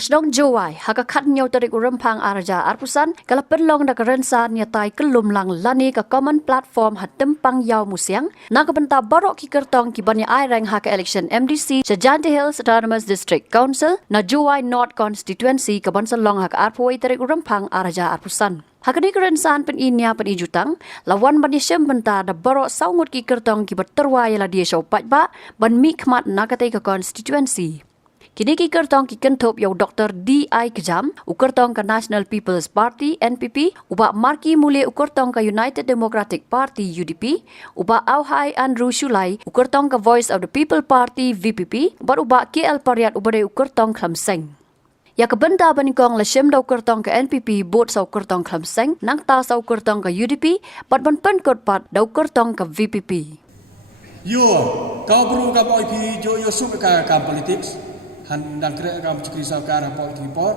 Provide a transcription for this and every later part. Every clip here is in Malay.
Kasdong Jowai haka kat nyau tarik urempang araja arpusan kala penlong da kerensa nyatai kelum lang lani ka common platform hat tempang yau musiang na ka benta barok ki kertong ki banya airang haka election MDC Sejante Hills Autonomous District Council na Jowai North Constituency ka bansa long haka arpuai tarik urempang araja arpusan. Hakani kerensan peninya penijutang lawan banisem benta da barok saungut ki kertong ki berterwai la dia syau patba ban mikmat nakatai ka constituency. Kini ki kertong ki kentop yau Dr. D.I. Kejam, ukertong ka National People's Party NPP, uba Marki Mule ukertong ka United Democratic Party UDP, uba Auhai Andrew Shulai ukertong ka Voice of the People Party VPP, uba KL Pariat ubade ukertong Klamseng. Ya kebenta banikong lasyem da ukertong ka NPP bot sa ukertong Klamseng, nang ta sa ukertong ka UDP, bat ban penkot pat da ukertong ka VPP. Yo, kau perlu kamu IP jo yo suka ka politics. Han dan kira kam chukri sarkar ha politik por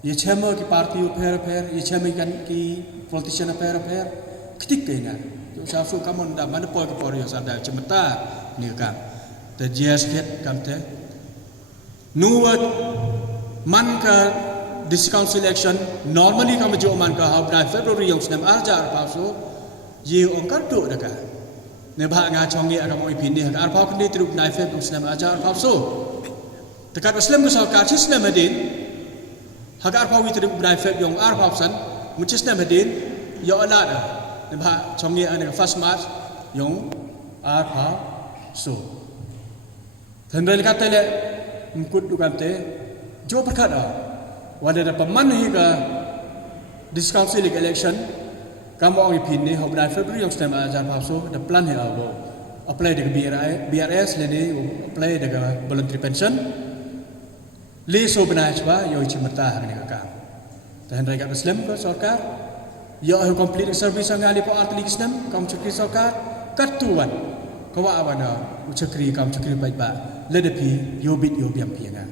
ye chema ki party upher ye chema kan ki politician upher kitik kaina jo sa su kam da man por ki por yo sa da chemata ni kam the gs get kam te nuwa man ka this council election normally kam jo man ka ha bra February yang snam arjar pa so ye ongkar do da ka ne ba nga chongi agam oi pin ni ha ar pa kun ni trup nai Feb yang snam arjar pa so Dekat Muslim kesal cis nama din, hagar pawi teruk bernai feb yang arfapsan, mucis nama din, ya Allah dah, nampak congi anak first March yang arfap so. Tanda kata le, mukut dukan te, jo berkata, wadah dapat mana hingga this council election, kamu orang ipin ni, hok bernai Februari yang sedang arfap so, ada plan yang awal, apply dengan BRS, leni apply dengan voluntary pension. Li so benar cuba yo cimata hari ni kakak. Tahan rakyat Muslim ke sarkar. Yo ahu complete service angali po arti Islam kam cukri sarkar katuan. Kawa awana ucakri kam cukri baik ba. Ledepi yo bit yo biam pianga.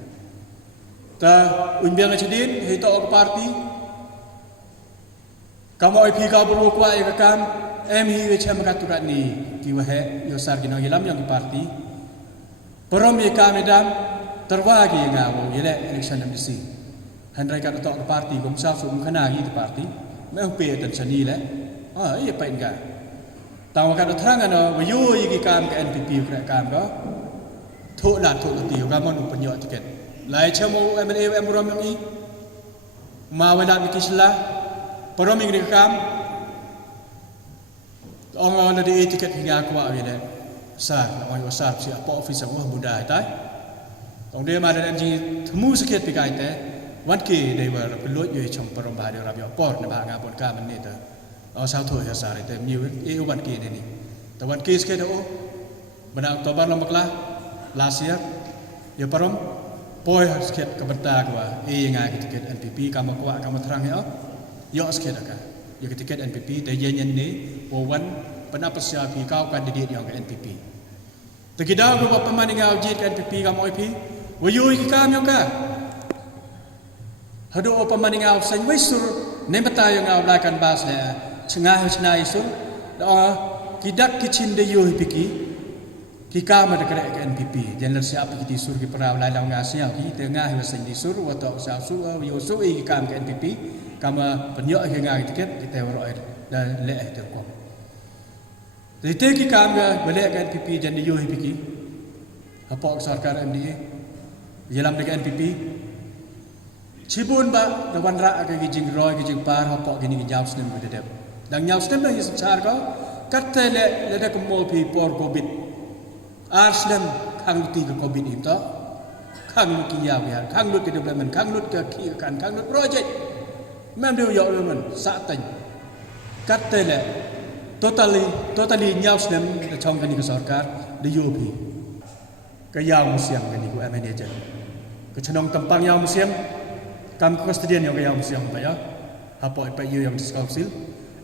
Ta unbiang acedin hito ok parti. Kamu IP ka buru kwa ya kakam. Hi wecam katuran ni kiwahe yo sargino ilam yang parti. Perom ye kamedam terwagi ngawo yele election MDC handrai ka tok parti gom sa su khana gi parti me pe tan chani le ye pain ga taw ka thrang ana wayo yi gi kam ka NPP kra kam do tho la tho ti ga mon upanyo tiket lai chamo MNA rom yi ma wala mi kisla parom gi kam ong na di tiket hinga kwa yele sa ong sa si apa office ko budai tai Ông dia mana dan ji temu sikit pikai te, wan ki they were pelut ye chom perom bahari rabi opor ne bahanga pon ka men ni te. Sao thoi ha sare te miu wan ki ni. Te wan ki sikit o bana Oktober lamaklah last year ye perom poi sikit ke benta kwa nga tiket NPP kama kwa kama terang ya. Yo sikit aka. Ye tiket NPP te ye nyen ni o wan penapasya pi kau kandidat yang ke NPP. Te kidau ko pemandingan uji ke NPP kama IP Wayui kami yang ka, hadu apa maning aw sen wisur, nemata yang aw lakan bas le, cengah cenai sur, kidak kicin de yuh piki, kika mereka ke NPP, jangan siapa kita sur ki peraw lalang ngasih, kita tengah sen di sur, watak sah sur, yusu kikam ke NPP, kama penyok hingga tiket kita beroi dan le terkom. Jadi kikam ke balik ke NPP jangan de yuh piki, apa sarkar MDA. Dalam dengan NPP Cibun ba Dawan rak ke gijing roy gijing par Hopok gini gijau senem ke dedep Dan nyau senem dah yisap car kau Kata leda kemol pi por COVID Ar senem Kang luti ke COVID ini tak Kang luti ya biar Kang lut ke development Kang lut ke kiakan Kang lut projek Mem dia yau lemen Saat tanya Kata le Totally nyau senem Chong kani ke sarkar Di yopi Kayau musiam kani ku manager Kecenong tempang yang musim, kami kustodian yang kaya musim payah, apa you yang diskausil,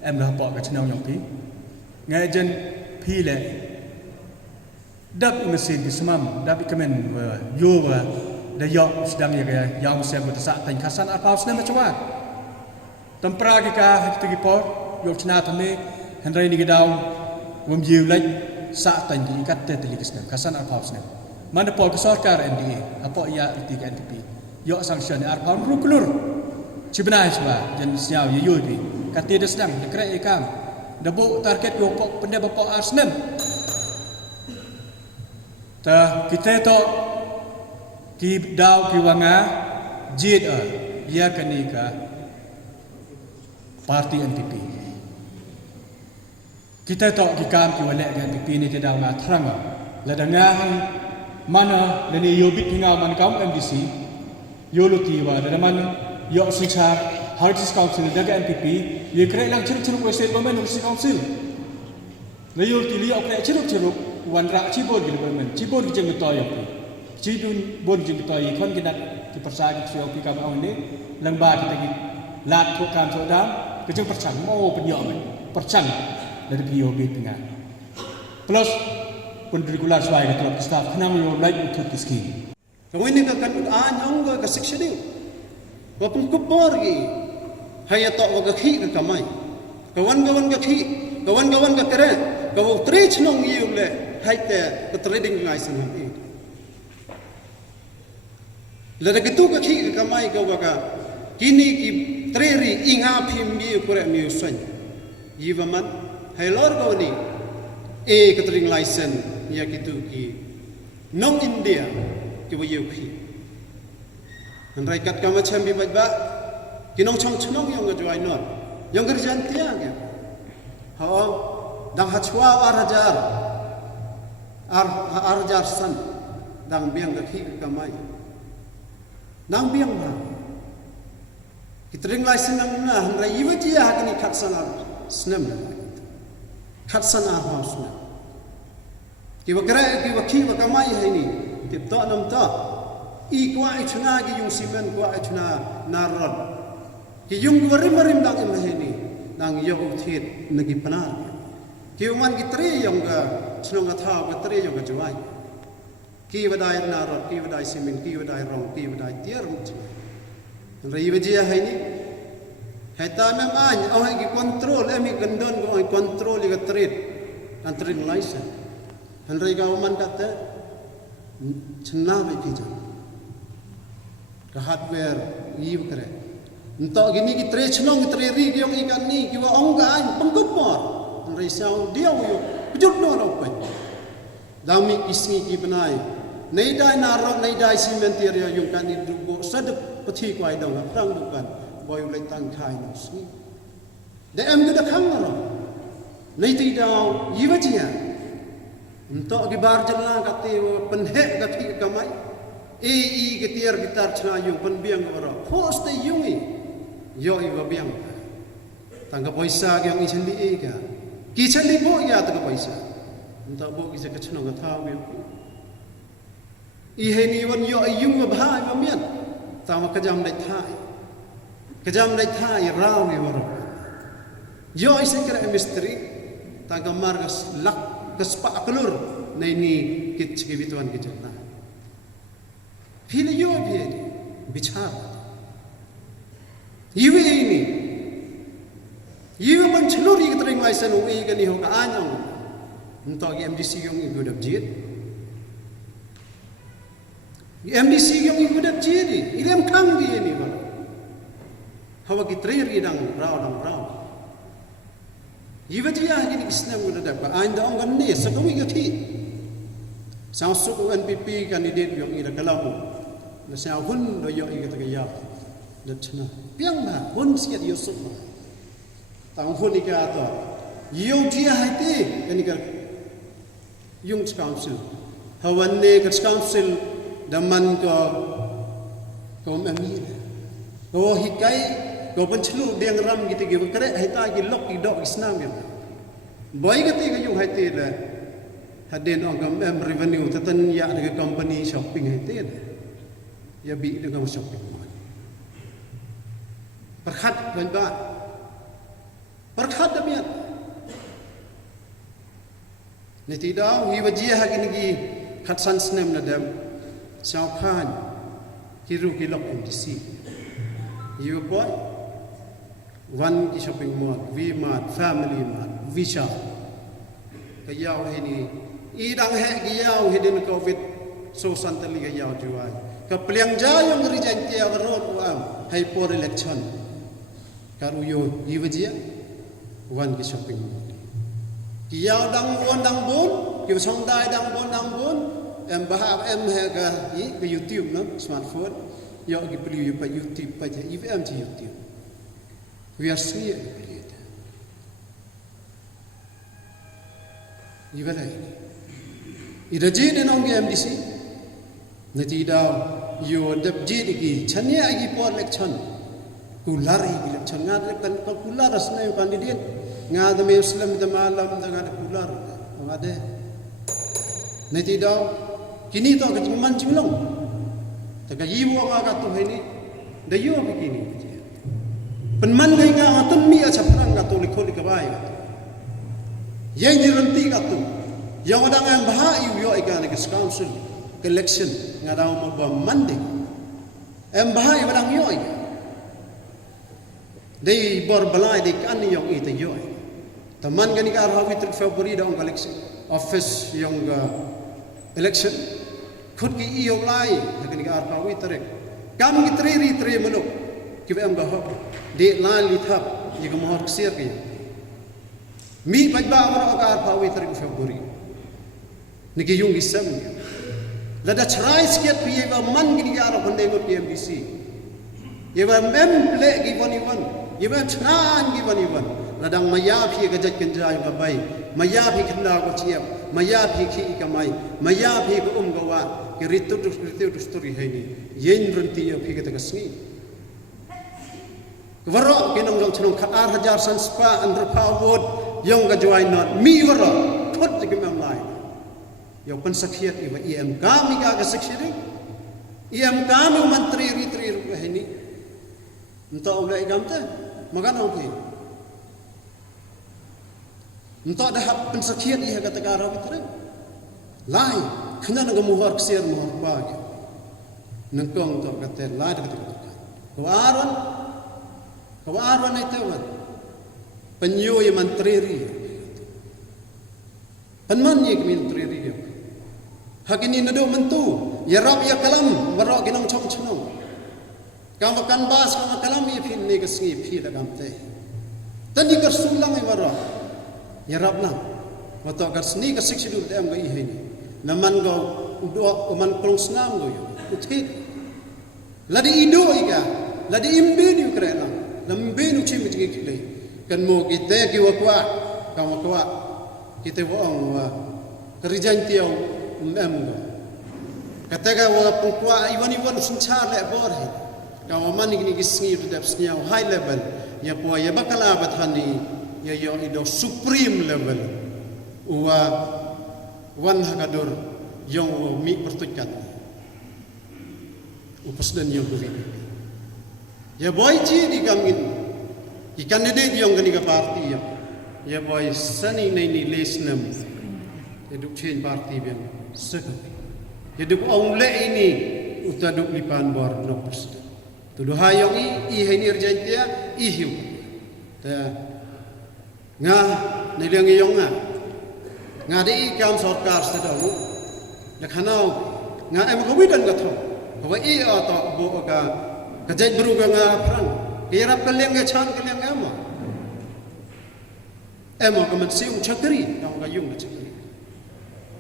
dah apa kecenong yang pi, ngajen pi le, dap mesin di semam, dap ikemen you dah yok sedang ya kaya yang musim berdesak tan kasan apa usna macam tempra kita por, yok cina tame, hendrai ni gedau, you lagi saat tan ikat tetelikisna kasan apa usna. Mana pol ke sarkar MDA, apa ia erti ke NPP. yo sanction arpam ruklur cibnai coba jan siau ye bi kati des dang dekre ikam debu target yo pok pende bapok Arsenal ta kita to ki daw ki wanga jid ya kanika parti NPP kita to ki kam ki wale dengan NPP ni te daw nga thranga la dangan mana dani yobit hinga man kam MDC yoluti wa daman yo sichar Heritage Council daga NPP ye kre lang ceruk wese government Heritage Council la yoluti li ok ceruk wan ra cibor gi government cibor gi jeng to yo cibun bon jeng to yi kon gi dat ki persa gi sio ki kam awne lang ba kita gi lat thok kam so dam ke jeng percang mo penyo percang dari POB tengah plus pun regular suai ke trop staff kenang yo like untuk kiski kawin ni ka kan anyong ka seksyon wa pun kupor gi haya to wa khi ka kamai kawan ka khi kawan ka kere kaw trade nong yu le haite ka trading license ni le da gitu ka khi ka kamai ka wa ka kini ki treri inga phim mi kure mi swan yiwaman hailor ka ni ka trading license ya gitu ki nong India ki wa yu khi Andai kat kama chambi ba kinong chong chong yang ngajoi non yang kerjaan tiang ya ha dang hachwa arajar san dang biang da khi kamai nang biang ma kitring license nang na handrai iwaji ya kini khatsana snem khatsana house na ki wa kamai hai ni tip to nam to I kwa ituna ki yung simen kwa ituna narod ki yung marim dang imahini dang yo uthit nagi panar ki man ki tre yung ga snong atha ga tre yung ga jwai ki wadai narod ki wadai simen ki wadai rong ki wadai tier mut rai wajia haini heta nam an au ki control emi gandon go control ga trade dan trade license han rai ga man kata chna be ki jan hardware yiw kare nto gini ki tre chnong tre ri gyong ikan ni ki wa ong ga an pangkupor rei sao dia yo pujut no no pen dami isni ki banai nei dai na ro nei dai cementeria yung kan ni dubo sad pathi kwai dong prang dukan boy le tang khai no sni de em ga da khang ro nei ti dau yiwa ji ya nto ki bar jalla ka te penhe ka thi kamai ketiar gitar chna yung panbiang ora host yungi yo i babiang tangga paisa yang i chali ka ki chali bo ya ta paisa nta bo ki se ka chna ga tha me i he ni wan yo i yung ba ma mian ta ma ka jam dai thai raw ni ora yo i se kra mystery tangga margas lak kaspa aklur nei ni kit chi bituan ki chna Pila yo biedi bicara. Iwi ini, iwi mencuri ketering license uwi kan iho ka anyong. Untuk MDC yung igudap jid. MDC yung igudap jid. Ilem kang di ini bang. Hawa kitreri dang raw. Iwi dia gini islam gudap ba. Anda orang kan ni sekawi gati. Sang suku NPP kandidat yung ira kalamu. Nasa hun do yo i kata ya lechna piang ma hun siat yusuf ma tang hun ika to yo dia haite kani ka yung council hawan ne ka council daman ko mami ko hikai ko penchlu deng ram gitu ge kare haita gi lok i dok isnam ya boy kate ka yung haite la haden on gam revenue tatan ya de company shopping haite ya bi dengan shopping mall perkhat ban ba perkhat demian niti daw wi wajia hagin gi khatsan snem na dam sao khan kiru kilok MDC you boy one ki shopping mall V Mart Family Mart Visa kayaw ini idang he giyaw hidin covid so santali kayaw juai ka pliang ja yang rijan tia warot wa hai por election karu yo yiwajia wan ki shopping mall ki yaw dang bon ki song dai dang bon em bahab em he ga i ke YouTube no smartphone yo ki pli pa YouTube pa je em ti YouTube we are see it ibalai iraji ne nong MDC nati daw yo dab ji ki chania gi por election ku lari gi election nga kan ku laras na yo candidate nga da muslim da malam da nga ku lar nga de nati daw kini to ka man chimlong ta ka yiwo nga ka tu heni da yo begini penman ngai nga atun mi a chaprang ka tu likho likawai yang jiranti ka tu yang ada yang bahai yo ikan ke council election nga daw mo ba mande em bahai badang yo ikan dei bor balai de kan yo ite yo taman gani ka rawi trik February daw election office yang election khut ki iyo lai gani ka rawi trik kam ki tri melo ki em bahok de lai li thap ye ko mohor ksir ki mi bajba ro ka rawi trik February niki yung isam lada chrai skiat pi eva man gini ara bande ngot MDC eva mem ple gi boni wan eva chnan gi boni wan ladang maya phi ga jat kenja ga bai maya phi khna ko chiap maya phi khi kamai maya phi ko ga wa ki ritu story haini yen runti yo phi ga ta sni waro kinong jong chnon khat 8000 san spa andr pawod yong ga join not mi waro thot gi mem lai yo pensakhiat iba em kami ka saksiri em kami menteri ritri ini entah ulai gamta makan apa entah dah pensakhiat ia kata kara ritri lai kena nang muhar ksir muhar bag nangkong to kata lai kata kawaran itu wan penyu yang menteri ri penman ye menteri ri hakini nado mentu ya rab ya kalam warok kinong chong chong kam kan bas kam kalam ye phin ne ka sni phi da kam te tani ka sulang ai warok ya rab na wato ka sni ka siksidu dem ga i he ni naman go udo man krong snam go yo uthit ladi ido iga ladi imbe ni krena lambe nu chim chi ki le kan mo ki te ki wa kwa kam kwa ki te wo ang wa kerijan tiau em kataga wa pukwa iwan sunchar le bor he ka wa man ni gisngi to depth nya high level ya po ya bakala bathani ya yo ido supreme level wa wan hakadur yang mi pertukat upasdan yo govi ya boy ji di gamin ikan candidate yang gani ka party ya boy sani ni lesnam eduk change party biang sekali. Jadi orang le ini utaduk lipan bor no persen. Tuduh hayong i ini urgentia i hiu. Ta nga niliang iyong nga di ikam sarkar sedalu. Lakhanau nga em kawidan gatho. Kawa i ato bo ka kajai beruga nga prang. Kirap kaliang nga chan kaliang emo. Emo kaman siung chakri tang kayung chakri.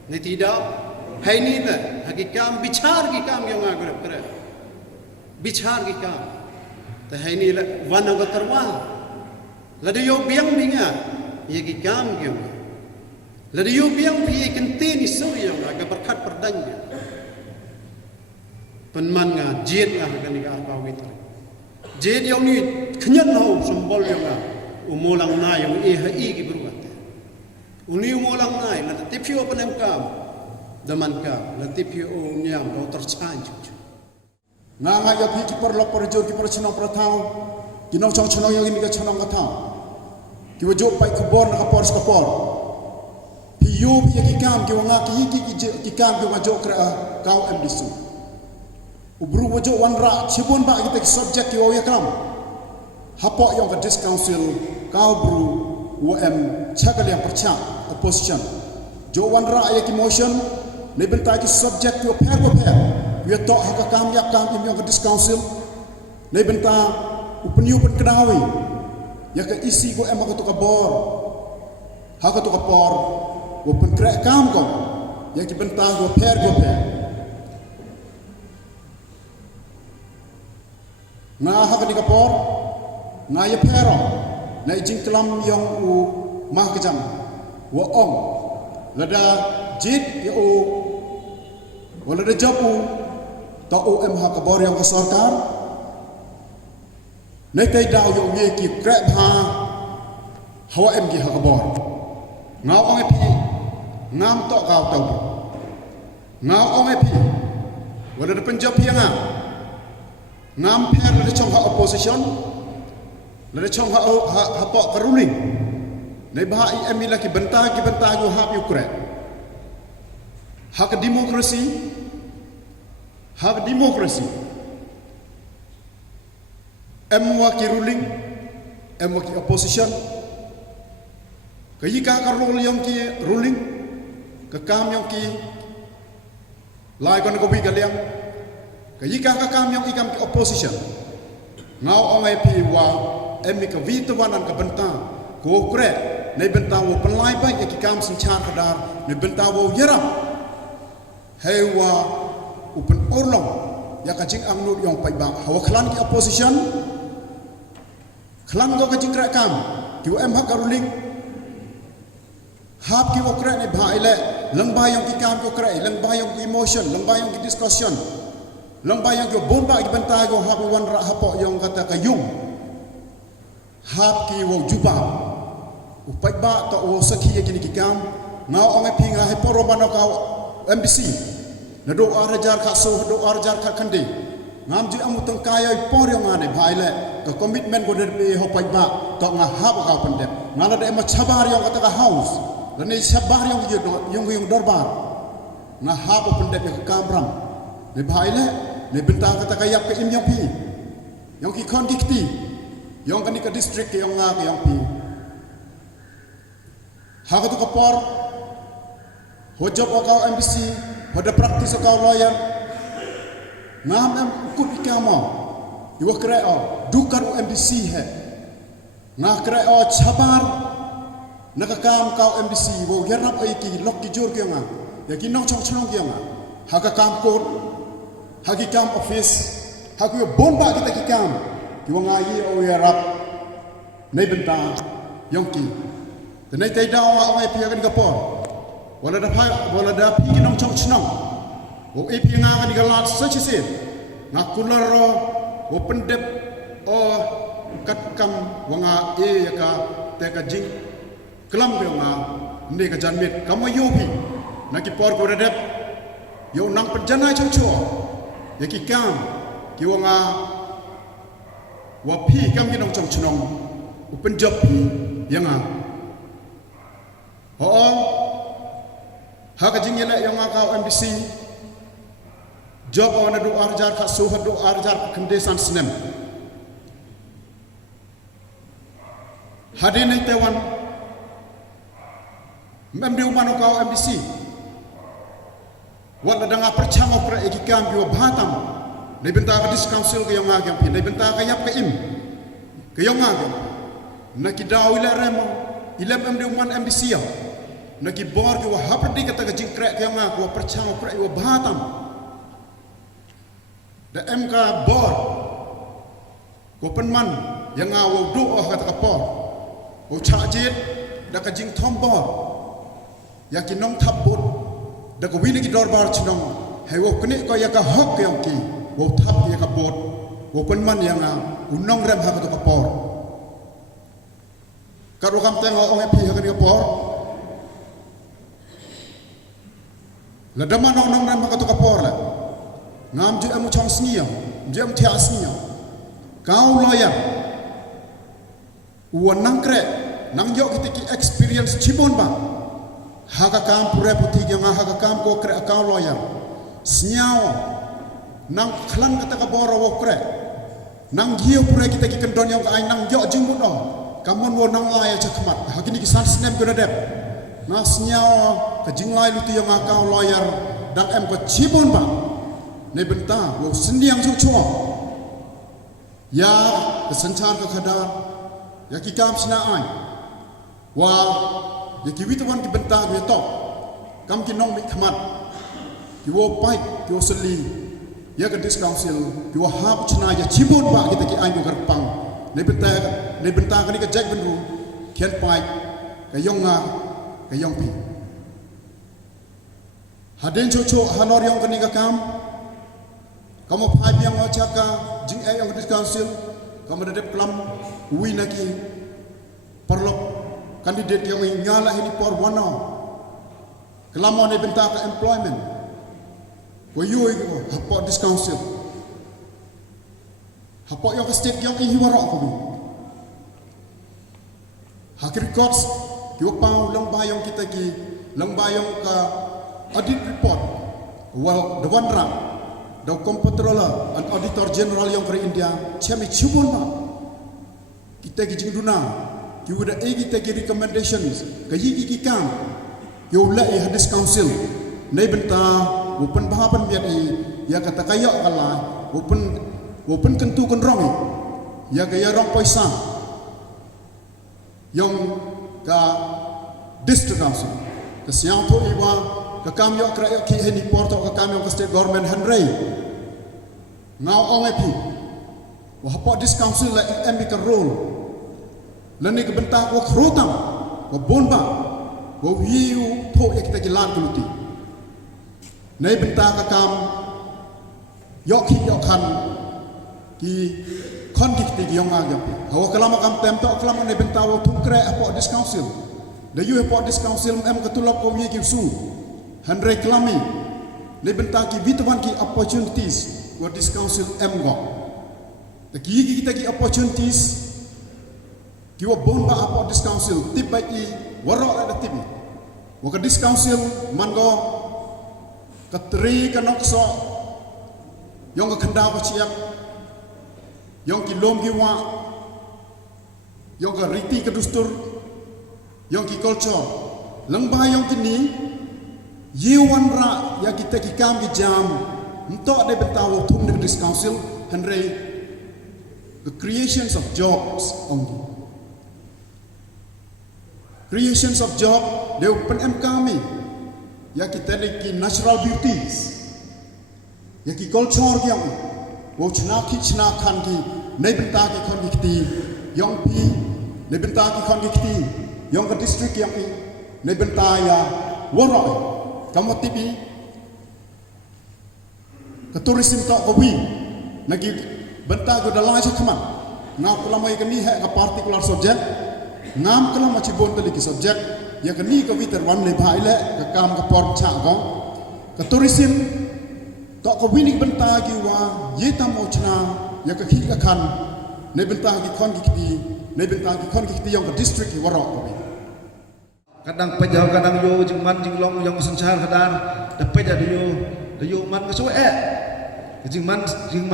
Niti daw hai ni na hakikam bichar ki kam yang agak kere bichar ki kam ta hai ni la wan agat terwa la de yo biang binga ye ki kam kyo la de yo biang phi kente ni so yang agak berkat perdanya penman nga jet nga kan ni ka pa wit jet yang ni khnyan ho symbol yang umulang na yang ha i ki berubah uni umulang na la tipyo panem kam daman ka la tipyo nyam do terchanju na nga ya phi per lok per jo ki per chnong per thau kinong chong chnong yang ni ka chnong ka thau ki wo jo pai kubor na ka por ska por phi yo phi ki kam ki nga ki kam ki nga jo kra kau MDC ubru wo jo wan ra chibon ba ki tek subject ki wo ya kam hapo yang ka dis council kau bru wo chagal yang percha opposition jo wan ra ya ki motion ne bentai ki subject ki pher Ia tok haka kam yak kam im yang kedis council. Nei benta upeniu pen kenawi. Ya ke isi go em haka tu kabor. Haka tu kapor. Go pen krek kam ko. Ya ki benta go per. Nga haka di kapor. Nga ya pero. Nei jing kelam yang u mah kejam. Wa ong. Lada jit ya u. Wala da jabu. Ta o em haka bor yang kesarkar. Nei tay daw yo ye ki krep ha hawa em ki haka bor. Ngau ong epi ngam tok kau tau. Ngau ong epi wala da penjap yang ngam per la chong ha opposition la chong ha pok ruling. Nei ba i em la ki benta go ha yu krep. Hak demokrasi. Em waki ruling, em waki opposition. Kaya ka role yang ki ruling, ke kam yang ki lai kon ko bi kaliang. Kaya ka kam yang ikam ki opposition. Ngau ongai pi wa em ka vito wanan ka benta. Ko kre nei benta wo penlai ba ki kam sin char kadar, nei benta wo yeram. Hewa upen orlong ya kajing angnut yang pai bang hawa klan ki opposition klan go kajing krak kam ki em hak ruling hap ki okra ne bhaile lengba yang ki kam ko krai lengba yang ki emotion lengba yang ki discussion lengba yang ki bomba ki benta go hap wan ra hapo yang kata kayung hap ki wo juba upai ba to o sakhi ki ni ki kam ngau ongai pinga he poro mano ka MBC na do arajar kha so do arajar kha khande ngam ji amu tang kaya por yang ane bhaile ka commitment go der be hopai ba to nga hab ka pandep ngala de ma chabar yang kata ka house dan ni chabar yang dorbar nga hab pandep ka kamram ne bhaile ne benta kata ka yap ka im yang pi yang ki khon dikti yang kan ka district yang nga ka yang pi ha ka to ka por hojab ka MBC pada praktis kau lawyer ngam em kut ikama iwa kre o dukan MBC he ngah kre o chabar nakakam kau MBC wo gerap ai ki lok ki jor kyanga ya ki nong chong chong kyanga haka kam court haki kam office haku bomba kita ki kam ki wa ngai o gerap nei benta yongki tenai tai dawa ai piakan kapor wala da pi nong chong chnong o e pi nga ga digalat sachi se nga kularo o pendep o kat kam wanga e ka te ka jing klam be nga ne ka janmit kam yo pi na ki por ko redep yo nang penjana chong cho ya ki kam ki wanga wa pi kam ki nong chong chnong o penjap pi yanga ho haka jingela yang ngakau MBC job wana do arjar ka suha do arjar kendesan snem hadin tewan memdi umano kau MBC wala danga percama pra ekikam biwa batam ne benta ka dis council ke yang ngagam pi ne benta ka yap ka im ke yang ngagam nakidaw ila remo ilam memdi uman MBC ya naki bor ke wa haprdi kata ka jingkrek ke nga ko percama pra wa batam da MK bor ko penman yang ngaw do kata ka por o chajit da ka jing thombor yakin nong thabut da ko wini ki dorbar chnong he wo kni ko ya ka hok yang ki wo thap ya ka bot wo penman yang unong rem ha ka por karo kam teng ong epi ha ka por la dama nong rem ka por la ngam je amu chong snia je am thia snia kau loya uan nang kre nang yo kita ki experience cibon ba haka kam pure puti yang haka kam ko kre kau loya sniao nang khlan kata ka boro wo kre nang gio pure kita ki kendon yang ai nang yo jingmut do kamon wo nang laya chakmat hakini ki san snem gona dep na sniao ka jinglai luti yang kau loya dan em ko cibon ba ในบรรดาว่าสัญญาณชั่วๆยาสัญชาติขดายากิกามชนะไอว่ายากิวิตวันกิบรรดาเวทอกกำกินน้องมิขมัดกิวไปกิวสลียากันดิสคาวซิลกิวหาบชนะยาชิบุนบะกิตกิไออยู่กระปังในบรรดากันนี่ก็แจ็คเป็นรูเขียนไปก็ยองงาก็ยองพีHaden cucu hanor yang kini kakam, kamu paham yang wajaka, jing yang kedis kansil, kamu ada kelam, uwi naki, perlok kandidat yang nyala ini por wana, kelam orang bentak ke employment, wayu itu hapok dis kansil, hapok yang ke state yang ini warak kami, hakir records, kita pau lembayang kita ki, lembayang ke audit report well the one rank the comptroller and auditor general yang dari India chami chubon ba kita gi jingduna ki wada kita gi recommendations ka yi gi kam yo la hadis council nei benta open bahapan biat ya kata kaya kala open kentu kan rong ya gaya rong paisa yang ka district council ka siang to iwa kami yang kerja ki ini porto kami yang state government Henry ngau orang itu wah apa dis council la emika role lani kebentak wah kerutam wah bonba wah hiu to yang kita jalan keluti nai bentak kami yok kan ki kondik ti yang agak hawa kelama kam temto kelama nai bentak wah tu kerja apa dis council dah you apa dis council em ketulap kau ye kisu Henry Klami, lebentaki vitavan ki opportunities buat this council emgo. Taki kita ki opportunities, kiwa bomba apa this council tiba i warok ada tibi. Waka this council mango katri kanokso, yang kekendau ciak, yang ki lom ki wa, yang ke riti kedustur, yang ki culture, lembah yang kini. Yewan ra ya kita kikam ki jam untuk ada betawo tum di this council Henry the creations of jobs only creations of job they open kami ya kita ki natural beauties ya ki culture yang wo chna kan ki nei benta ki kon ki yang pi nei benta ki kon ki yang ke district yang ki nei benta ya woro kamu tipi keturisim tak kopi nagi benta go dalam aja keman ngap kelama ikan ni hek ke particular subject ngam kelama cibon tali ki subject ya keni ke witer wan le bhai le ke kam ke por cha gong keturisim tak kopi ni benta gi wa ye tam ochna ya ke khi ka khan ne benta gi kon ki ne benta gi kon ki yang ke district ki warok kopi kadang pejauh kadang yo jeng man jeng long yang sencar kadang dapat ada yo man kesuai jeng man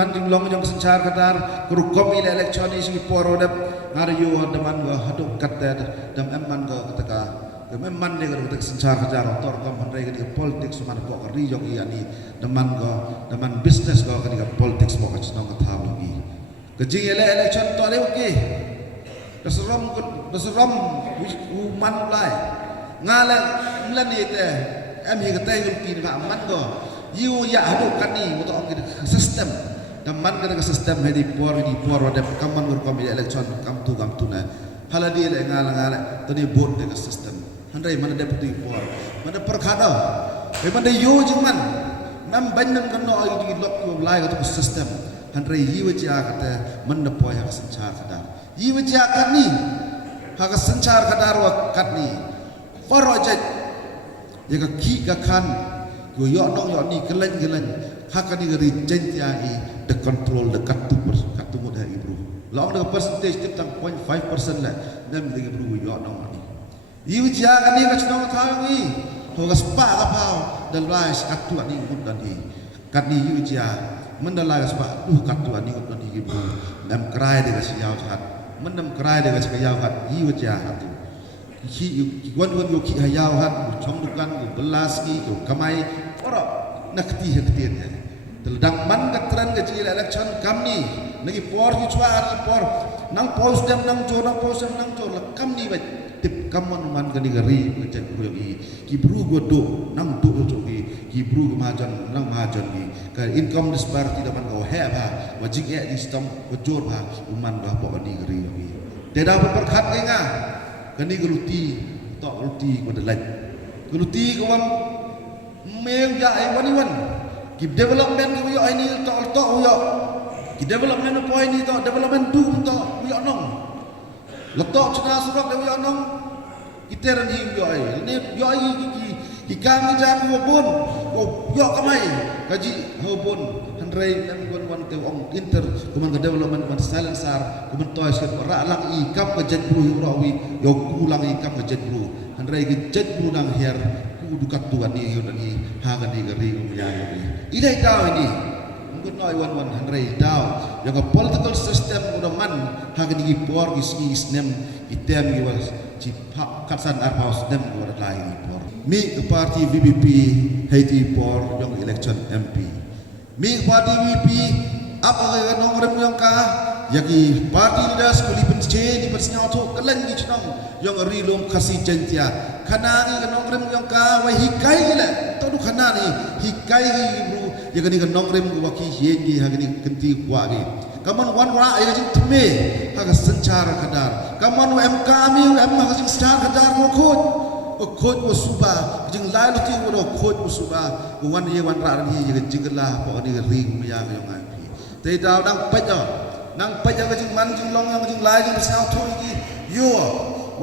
jeng long yang sencar kadang kerukom ile elektronik si poro dap ngari yo deman go haduk kata dam emman go ketika dam emman ne ketika sencar kadang tor kam handai ketika politik suman ko ri jong iani deman bisnes go ketika politik mo kacnong katham lagi kejing ile elektron to le oke Dasaram man mulai ngala mlan ite em hi kata yul kin ka man go yu ya hadu kani untuk ong sistem dan man ka sistem hedi por ada kaman gur kom election kam tu na hala di le ngala tani bot de sistem handai man de puti por man perkhada e man de yu jman nam bannan kan no di lok yo lai ka sistem handai yu ja kata man de poy ha sanchar kada yu ja kani ha sanchar kada ro katni Parojat, jika kita kan, yo nong yo ni kelen, hak ni geri jentiai the control the katu mudah ibu. Long the percentage tentang 0.5% lah, nem lagi ibu yo nong ni. Ibu jangan ni kasih nong tahu ni, hogas pa kapau dan lais katu ni mudah ni. Kat ni ibu jangan mendalai sebab katu ni mudah ni ibu. Nem kerai dengan siau hat, mendem kerai dengan siau hat, ibu jangan tu. Wan yo ki hayau hat chong dukan go belas ki go kamai ora nakti hakti Teldang man katran ke ji election kam ni lagi por ki chwa ar por nang pos dem nang jo la kam ni ba tip kam man kan digari ke jen bru ki bru go do nang do jo ki bru ma jan nang ma jan ki ka income disparity da man go he ba wa jing e di stom go jor ba man ba po ni gari ki te da per khat ke nga kan ni geluti to geluti ko de laj geluti ko wam meng ya ai wan ki development ko yo ai ni to yo ki development po ai ni to development du to yo nong letok cina surok de yo nong kita ran hi yo ai ni yo ai ki kang ja ko bon ko yo kamai kaji ho bon handrai nan gon wan te ong inter kuman ke development man salansar kuman toy set ra lang I kam ke jet bru yo wi yo ku lang I kam ke jet bru handrai ke jet bru nang her ku dukat tuan ni yo ni ha kan ni gari ko ya yo ilai daw ini mungkin noi wan handrai daw yang ke political system udah man ha kan ni por gi snem item gi was ci katsan arpaus dem ko lai ni por mi ke parti VBP Haiti por yang election MP mi ke parti VBP apa ke nong rem yang ka yaki parti leaders kuli penche ni persnya to kelen gi chnong yang rilom khasi jentia khana ni ke nong rem yang ka wai hikai le to du khana ni hikai gi bru yang ni ke nong rem ko waki hien gi ha ni kenti kwa gi kaman wan ra ai jing tme ha ka sanchar kadar kaman MK mi em ha jing star kadar mo khot mo suba jing lai lu ti wo khot mo suba wan ye wan ra ni ye jing la po ni ring ya ga yang ai pi te daw dang pet jo nang pet jo jing man jing long yang jing lai jing sao thoi ki yo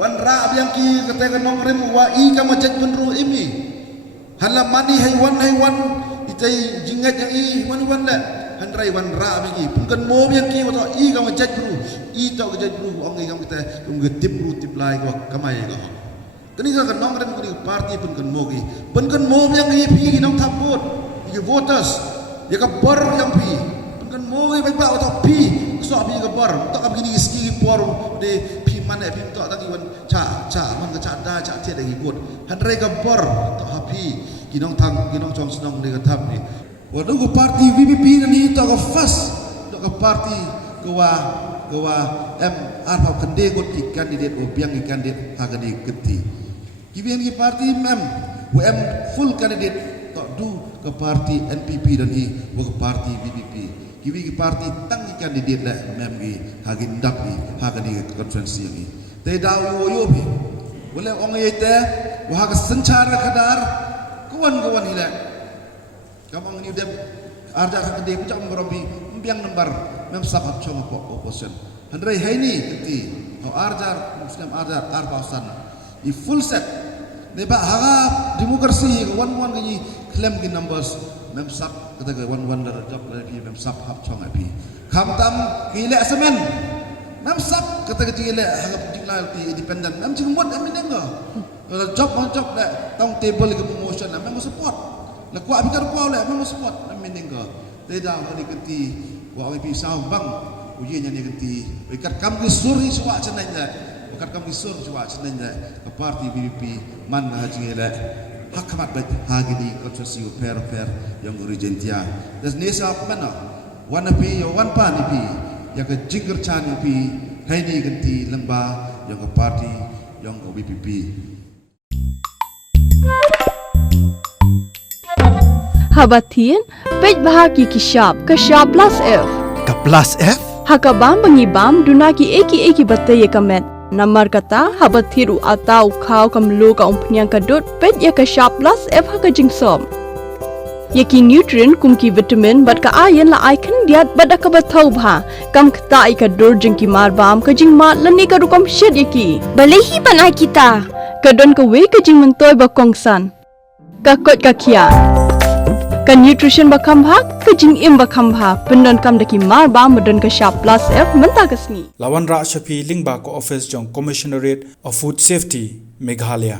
wan ra yang ki ka te ka nong rem wa I ka ma jet bun ru imi hala mani hai wan itai jingat yang I wan la handrai wan ra mi ki pungkan mo yang ki wa to I ka ma jet bru I to ka jet bru ong ngi kam kita tip bru tip lai ko kamai ko kini kan nong rem kini parti pun kan mogi pun kan mo yang I pi nong taput I voters ya ka bor yang pi pun kan mogi bai ba to pi so pi ka bor to ka begini ski por de pi man pi to ta ki wan cha man ka cha da cha tie de ki bot handrai ka bor to happy kinong thang kinong chong snong de ka thap ni waduh ko parti VBP ni to ka fast to ka parti ko wa em arpa kende got ki candidate o biang ki candidate ha ka de keti kibian ki parti mem WM full candidate to du ke parti NPP dan hi wo ke parti VBP kibi ki parti tang ki candidate la mem ki hagin dak ki hagani konferensi ki te daw yo bi wala ong yete wa ha ka sanchara kadar kawan ila kamang ni dem arja ka de ku jam robi biang number mem sakat chong opposition handrai haini keti o arjar muslim arjar arbausan I full set neba harap demokrasi wan gini claim ki numbers mem sap kata ke wan dar job lagi mem sap hap chong api kham tam ki le semen mem sap kata ke jile harap jingla ti independent mem jing mot am nenga job le tong table ke promotion mem support la kwa bikar kwa le mem support am nenga te da ni kenti wa pi sao bang uji nya ni kenti ikat kam ki suri suwa chenai la kat kam kisur jua senenya ke parti VBP man haji ele hakamat bet hagini konstitusi per yang urgentia das nesa mana wan pi yo wan pa ni pi ya ke jingger chan ni pi haini ganti lemba yang ke parti yang ke VBP Habatin pej bahagi kishap plus F ka plus F hakabam bangibam dunaki eki batai kamet Namar kata habat thiru atau kau kamlu ka umpnyang kadut pet ya ka sharp plus F ha ka jingsom. Yaki nutrient kum ki vitamin bat ka iron la icon diat bat ka bathau bha kam kta ai ka dur jing ki mar bam ka jing mat lani ka rukam shed yaki. Balehi panai kita. Ka don ka we ka jing mentoy ba kongsan. Ka kot ka kia. Ka nutrition ba khambha ka jing im ba khambha pendon kam daki mar bam don ka sharp plus F menta kasni. Lawan Ra Shafi Lingba ko office jong Commissionerate of Food Safety Meghalaya